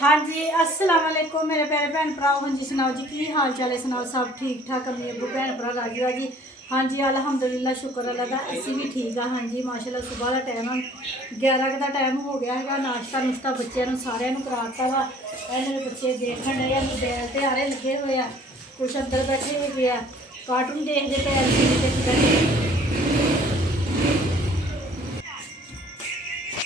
हाँ जी अस्सलाम वालेकुम मेरे प्यारे भैन भराओ। हाँ जी सुनाओ जी की हाल चाल है, सुनाओ सब ठीक ठाक अम्मी अबू भैन भरा राजी राजी। हाँ जी अलहमदुलिल्लाह शुक्र अल्लाह का असी भी ठीक हाँ। हाँ जी माशाल्लाह सुबह का टाइम 11 का टाइम हो गया है। नाश्ता नुश्ता बच्चों सारे कराता वा। मेरे बच्चे देखने डे मोबाइल से आरे लगे हुए हैं, कुछ अंदर बैठे हुए हैं कार्टून देखते पे एलसीडी।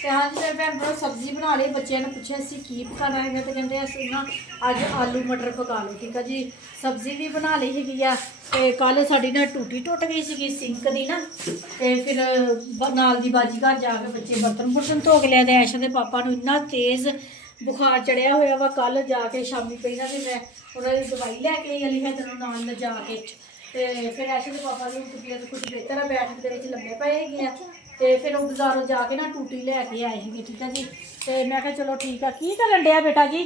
तो हाँ जी मेरे भैन भरा सब्जी बना ली। बच्चों ने पूछा असी की पकाना है तो कहते अस ना अज आलू मटर पका लो। ठीक है जी सब्जी भी बना ली है। तो कल साड़ी ना टूटी टुट गई सी सिंक की ना, तो फिर नाल दी बाजी घर जाके बच्चे बर्तन बुर्तन धो के लिया। ऐशा के पापा ने इन्ना तेज़ बुखार चढ़िया हुआ वा। कल जाके शामी पी ना फिर मैं उन्होंने दवाई लैके आई अली है नाल ले जाके। फिर ऐशा के पापा की तबीयत कुछ बेहतर है, बैठक के लम्बे पे है। तो फिर वो बाजारों जाके ना टूटी लैके आए हैं। ठीक है जी तो मैं कहा चलो ठीक है की करन दिया बेटा जी।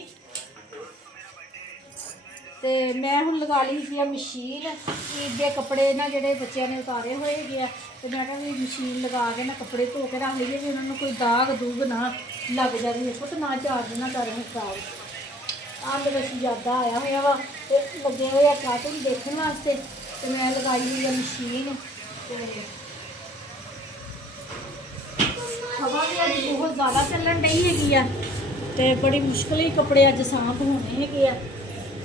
तो मैं हूँ लगा ली थी मशीन ईद के कपड़े ना जोड़े बच्चों ने उतारे हुए है। तो मैं कहा भी मशीन लगा के ना कपड़े धो के रख लीए भी उन्होंने कोई दाग दूग ना लग जाए। देखो तो ना चार्ज ना करें खराब आंद बस ज़्यादा आया हुआ वा लगे हुए कार्टून देखने वास्ते। तो मैं लगाई हुई है मशीन। तो हवा भी अज बहुत ज़्यादा चलन डी हैगी तो बड़ी मुश्किल ही कपड़े अज साफ होने है।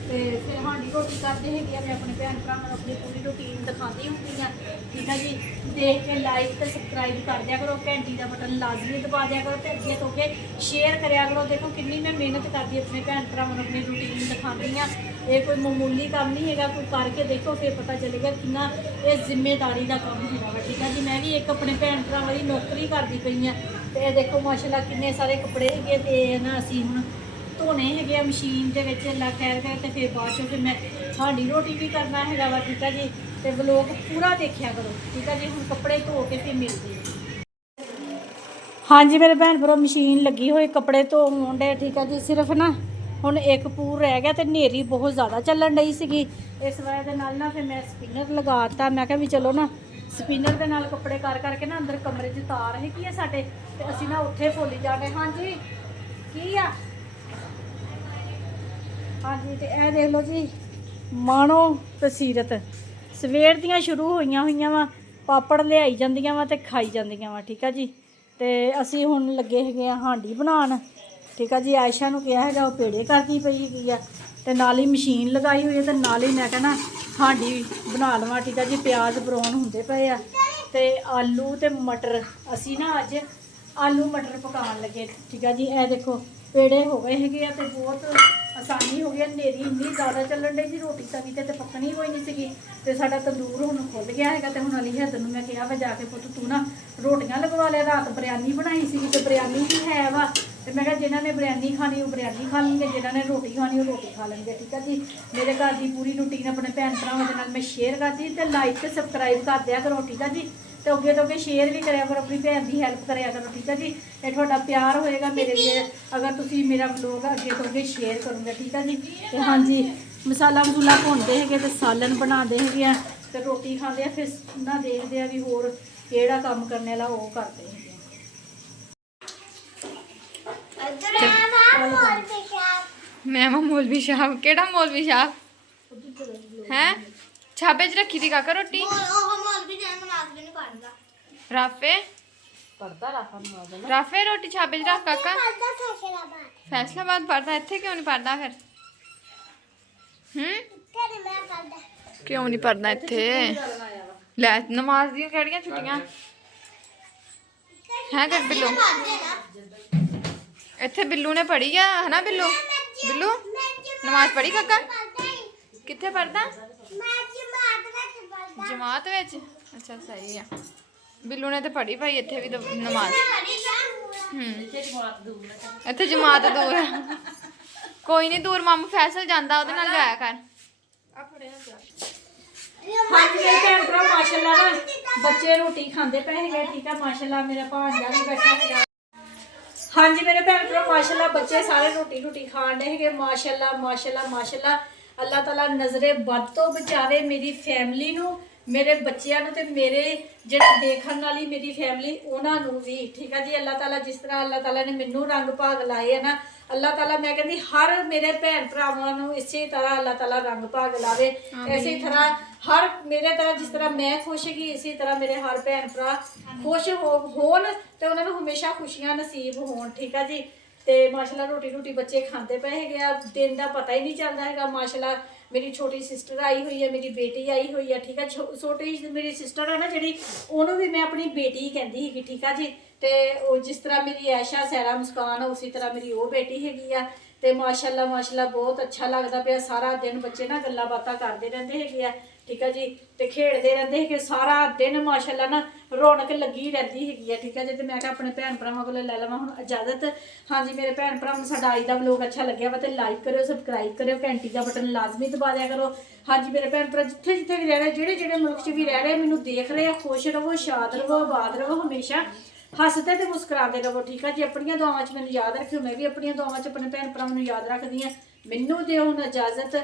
तो फिर हांडी रोटी करते हैं मैं अपने भैन भरावां अपनी पूरी रूटीन दिखाती होंगी हाँ। ठीक है जी देख के लाइक तो सबसक्राइब कर दिया करो, घंटी का बटन लाजमी दबा दिया करो, तो अगे तो के शेयर कराया करो। देखो कितनी मैं मेहनत करती अपने भैन भरावां अपनी रूटीन दिखाती हाँ। ये कोई मामूली काम नहीं है, कोई करके देखो फिर पता चलेगा कितना ये जिम्मेदारी का काम है। ठीक है जी मैं भी एक अपने भैन भरावां की नौकरी करती पई हाँ। तो देखो माशाल्लाह किन्ने सारे कपड़े है तो ना असी हुण धोने है मशीन के ला खैर कर तो फिर बाद फिर मैं हांडी रोटी भी करना है वा। ठीक है जी तो ब्लॉग पूरा देखा करो। ठीक है जी हम कपड़े धो के फिर मिलते हैं। हाँ जी मेरे भैन भरा मशीन लगी हुई कपड़े धो डे। ठीक है जी सिर्फ ना हुण एक पूर रह गया तो नेरी बहुत ज़्यादा चलन डई सी। इस वजह के ना फिर मैं स्पिनर लगाता। मैं क्या भी चलो ना स्पिनर के नाल कपड़े कर करके ना अंदर कमरे च तार हैगी है साडे ते असीं ना उत्थे फुल जाके। हाँ जी की आ हाँ जी तो यह देख लो जी मानो बसीरत सवेर दियाँ शुरू हुई वा पापड़ लियाई जांदियां वा ते खाई जांदियां वा। ठीक है जी तो असी हुण लगे है हांडी बनान। ठीक है जी आयशा नूं कहा है वो पेड़े करती पई हैगी है तो नाल ही मशीन लगाई हुई है तो नाल ही मैं कहना हांडी बना लवां। ठीक है जी प्याज ब्राउन होंदे पे आ ते आलू ते मटर असी ना अज आलू मटर पकान लगे। ठीक है जी यह देखो पेड़े हो गए है तो बहुत आसानी हो गई। नेरी इन्नी ज़्यादा चलन डी जी रोटी तवी ते पकनी कोई नहीं सी। तो साडा तंदूर हुण खुल गया है तो हुण अली हैदर नूं मैं कहा वा जाके पुत्त तू ना रोटियां लगवा लिया। रात बिरयानी बनाई सी तो बिरयानी भी है वा तो मैं जिन्होंने बिरयानी खानी वो बिरयानी खा लेंगे, जिन्होंने रोटी खानी वो रोटी खा लेंगे। ठीक है जी मेरे घर की पूरी रूटीन अपने भैन भरावां दे नाल मैं शेयर करती तो लाइक तो सबसक्राइब कर दिया करो। ठीक है जी तो अगे तो अगे शेयर भी कराया करो, अपनी भैन की हैल्प कराया करो। ठीक है जी ये थोड़ा प्यार होएगा मेरे लिए अगर तुम मेरा ब्लॉग अगे तो अगे शेयर करोगे। ठीक है जी तो हाँ जी मसाला मसूला भुनते है तो सालन बनाते है तो रोटी खाते हैं फिर ना देखते हैं भी होर केड़ा काम करने वाला वो करते हैं। मैं मौलवी साहब केड़ा मौलवी साहब हैं छापे च रखी थी काका रोटी राफे राफे रोटी छापे च रख काका फैसलाबाद पढ़दा इत्थे क्यों नहीं पढ़दा फिर क्यों नहीं पढ़दा इत्थे लै नमाज दी केड़ियां छुट्टियां हैं कर बिल्लू इत्थे बिल्लू ने पढ़ी है ना बिल्लू बिल्लू नमाज पढ़ी काका कित्थे पढ़दा जमात विच अच्छा सही है बिल्लू ने तो पढ़ी भाई इत्थे भी नमाज इत्थे जमात दूर है कोई नहीं दूर मामू फैसल जांदा ओहदे नाल जाया कर। हाँ जी मेरे भैन भरा माशाल्लाह ना बच्चे रोटी खाते पे है। ठीक है माशाल्लाह मेरा भांजा भी बैठा है। हाँ जी मेरे भैन भरा माशाल्लाह बच्चे सारे रोटी रोटी खान डे है माशाल्लाह माशाल्लाह माशाल्लाह। अल्लाह ताला नज़रे बद तो बचावे मेरी फैमिली नू ਮੇਰੇ ਬੱਚਿਆਂ ਨੂੰ ਤੇ ਮੇਰੇ ਜਿਹੜੇ ਦੇਖਣ ਵਾਲੀ ਮੇਰੀ ਫੈਮਿਲੀ ਉਹਨਾਂ ਨੂੰ ਵੀ, ਠੀਕ ਆ ਜੀ। ਅੱਲਾਹ ਤਾਲਾ ਜਿਸ ਤਰ੍ਹਾਂ ਅੱਲਾਹ ਤਾਲਾ ਨੇ ਮੈਨੂੰ ਰੰਗ ਭਾਗ ਲਾਏ ਆ ਨਾ, ਅੱਲਾਹ ਤਾਲਾ ਮੈਂ ਕਹਿੰਦੀ ਹਰ ਮੇਰੇ ਭੈਣ ਭਰਾਵਾਂ ਨੂੰ ਇਸੇ ਤਰ੍ਹਾਂ ਅੱਲਾਹ ਤਾਲਾ ਰੰਗ ਭਾਗ ਲਾਵੇ। ਇਸੇ ਤਰ੍ਹਾਂ ਹਰ ਮੇਰੇ ਤਰ੍ਹਾਂ ਜਿਸ ਤਰ੍ਹਾਂ ਮੈਂ ਖੁਸ਼ ਹੈਗੀ, ਇਸੇ ਤਰ੍ਹਾਂ ਮੇਰੇ ਹਰ ਭੈਣ ਭਰਾ ਖੁਸ਼ ਹੋਣ ਤੇ ਉਹਨਾਂ ਨੂੰ ਹਮੇਸ਼ਾ ਖੁਸ਼ੀਆਂ ਨਸੀਬ ਹੋਣ, ਠੀਕ ਆ ਜੀ। ਤੇ ਮਾਸ਼ਾਅੱਲਾ ਰੋਟੀ ਬੱਚੇ ਖਾਂਦੇ ਪਏ ਹੈਗੇ ਆ, ਦਿਨ ਦਾ ਪਤਾ ਹੀ ਨਹੀਂ ਚੱਲਦਾ ਹੈਗਾ। ਮਾਸ਼ਾਅੱਲਾ ਮੇਰੀ ਛੋਟੀ ਸਿਸਟਰ ਆਈ ਹੋਈ ਹੈ, ਮੇਰੀ ਬੇਟੀ ਆਈ ਹੋਈ ਹੈ, ਠੀਕ ਆ। ਛੋਟੀ ਮੇਰੀ ਸਿਸਟਰ ਹੈ ਨਾ ਜਿਹੜੀ, ਉਹਨੂੰ ਵੀ ਮੈਂ ਆਪਣੀ ਬੇਟੀ ਕਹਿੰਦੀ ਹੈਗੀ, ਠੀਕ ਆ ਜੀ। ਤੇ ਉਹ ਜਿਸ ਤਰ੍ਹਾਂ ਮੇਰੀ ਐਸ਼ਾ ਸਹਿਰਾ ਮੁਸਕਾਨ ਉਸੇ ਤਰ੍ਹਾਂ ਮੇਰੀ ਉਹ ਬੇਟੀ ਹੈਗੀ ਆ। ਤੇ ਮਾਸ਼ਾਅੱਲਾ ਬਹੁਤ ਅੱਛਾ ਲੱਗਦਾ ਪਿਆ। ਸਾਰਾ ਦਿਨ ਬੱਚੇ ਨਾ ਗੱਲਾਂ ਬਾਤਾਂ ਕਰਦੇ ਰਹਿੰਦੇ ਹੈਗੇ ਆ, ਠੀਕ ਆ ਜੀ। ਤੇ ਖੇਡਦੇ ਰਹਿੰਦੇ ਹੈਗੇ ਸਾਰਾ ਦਿਨ, ਮਾਸ਼ਾਅੱਲਾ ਨਾ ਰੌਣਕ ਲੱਗੀ ਰਹਿੰਦੀ ਹੈਗੀ ਆ, ਠੀਕ ਆ ਜੀ। ਤੇ ਮੈਂ ਕਿਹਾ ਆਪਣੇ ਭੈਣ ਭਰਾਵਾਂ ਕੋਲ ਲੈ ਲਵਾਂ ਹੁਣ ਇਜਾਜ਼ਤ। ਹਾਂਜੀ ਮੇਰੇ ਭੈਣ ਭਰਾਵਾਂ ਨੂੰ ਸਾਡਾ ਅੱਜ ਦਾ ਵਲੋਗ ਅੱਛਾ ਲੱਗਿਆ ਵਾ ਤੇ ਲਾਈਕ ਕਰਿਓ, ਸਬਸਕ੍ਰਾਈਬ ਕਰਿਓ, ਘੰਟੀ ਦਾ ਬਟਨ ਲਾਜ਼ਮੀ ਦਬਾ ਦਿਆ ਕਰੋ। ਹਾਂਜੀ ਮੇਰੇ ਭੈਣ ਭਰਾ ਜਿੱਥੇ ਜਿੱਥੇ ਵੀ ਰਹਿ ਰਹੇ, ਜਿਹੜੇ ਮੁਲਕ 'ਚ ਵੀ ਰਹਿ ਰਹੇ, ਮੈਨੂੰ ਦੇਖ ਰਹੇ ਆ, ਖੁਸ਼ ਰਹੋ, ਸ਼ਾਦ ਰਹੋ, ਆਬਾਦ ਰਹੋ, ਹਮੇਸ਼ਾ ਹੱਸਦੇ ਤੇ ਮੁਸਕਰਾਉਂਦੇ ਰਹੋ, ਠੀਕ ਆ ਜੀ। ਆਪਣੀਆਂ ਦੁਆਵਾਂ 'ਚ ਮੈਨੂੰ ਯਾਦ ਰੱਖਿਓ, ਮੈਂ ਵੀ ਆਪਣੀਆਂ ਦੁਆਵਾਂ 'ਚ ਆਪਣੇ ਭੈਣ ਭਰਾਵਾਂ ਨੂੰ ਯਾਦ ਰੱਖਦੀ ਹਾਂ। ਮੈਨੂੰ ਦਿਓ ਹੁਣ ਇਜਾਜ਼ਤ।